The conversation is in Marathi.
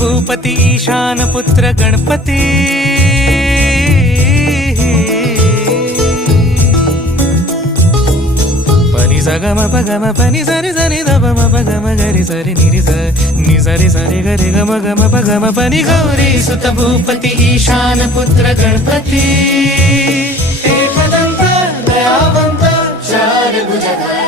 भूपती ईशान पुत्र गणपती पनी सा ग म प ग म प नि सा रे सा नि ध प म प ग म ग रे सा रे नि रे सा नि सा रे ग रे ग म प ग म प नि गौरी सुत भूपती ईशान पुत्र गणपती एकदंत दयावंत चार भुजधारी